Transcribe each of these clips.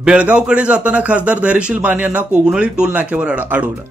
बेळगावकडे जाताना खासदार धैर्यशील माने यांना कोगनोळी टोल नाक्यावर अडवलं।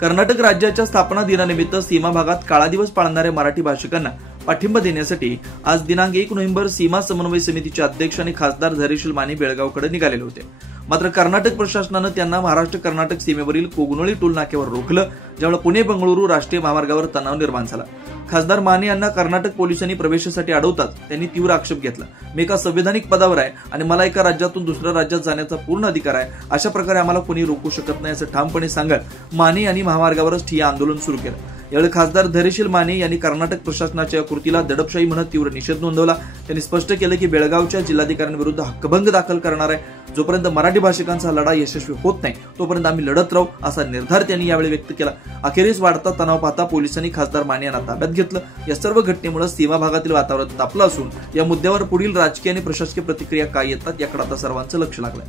कर्नाटक राज्याच्या स्थापना दिनानिमित्त सीमा भागात काळा दिवस पाळणाऱ्या मराठी भाषिकांना पाठिंबा देण्यासाठी आज दिनांक 1 नोव्हेंबर सीमा समन्वय समितीचे अध्यक्ष आणि खासदार धैर्यशील माने बेळगावकडे निघालेले होते। मात्र कर्नाटक प्रशासनाने त्यांना महाराष्ट्र कर्नाटक सीमेवरील कोगनोळी टोल नाक्यावर रोखलं, ज्यामुळे पुणे बंगळुरू राष्ट्रीय महामार्गावर तणाव निर्माण झाला। खासदार माने यांना कर्नाटक पोलिसांनी प्रवेशासाठी अडवताच त्यांनी तीव्र आक्षेप घेतला। मी एका संविधानिक पदावर आहे आणि मला एका राज्यातून दुसऱ्या राज्यात जाण्याचा पूर्ण अधिकार आहे, अशा प्रकारे आम्हाला कोणी रोखू शकत नाही असं ठामपणे सांगत माने यांनी महामार्गावरच ठिय्या आंदोलन सुरू केलं। यावेळी खासदार धैर्यशील माने यांनी कर्नाटक प्रशासनाच्या कृतीला दडपशाही म्हणत तीव्र निषेध नोंदवला। त्यांनी स्पष्ट केलं की बेळगावच्या जिल्हाधिकाऱ्यांविरुद्ध हक्कभंग दाखल करणार आहे। जोपर्यंत मराठी भाषिकांचा लढा यशस्वी होत नाही तोपर्यंत आम्ही लढत राहू असा निर्धार त्यांनी यावेळी व्यक्त केला। अखेरीस वाढता तणाव पाहता पोलिसांनी खासदार माने यांना ताब्यात घेतलं। या सर्व घटनेमुळे सीमा भागातील वातावरण तापलं असून या मुद्द्यावर पुढील राजकीय आणि प्रशासकीय प्रतिक्रिया काय येतात याकडे आता सर्वांचं लक्ष लागलंय।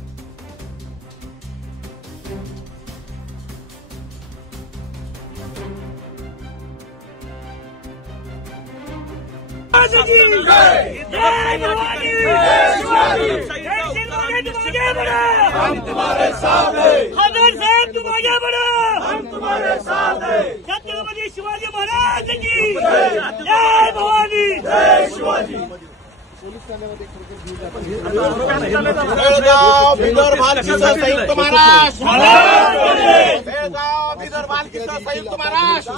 हम तुम्हारे साथ हैं, खासदार साहब तुम आगे बढ़ो, हम तुम्हारे साथ हैं। छत्रपति शिवाजी महाराज की जय भवानी, जय शिवाजी। बेळगाव बिदर भालकीचा संयुक्त महाराष्ट्र, बेळगाव बिदर भालकीचा संयुक्त महाराष्ट्र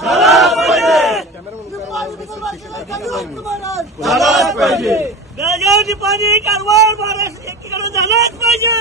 झालाच पाहिजे। बेळगाव पाणी कारवार महाराष्ट्र एकीकडे झालाच पाहिजे।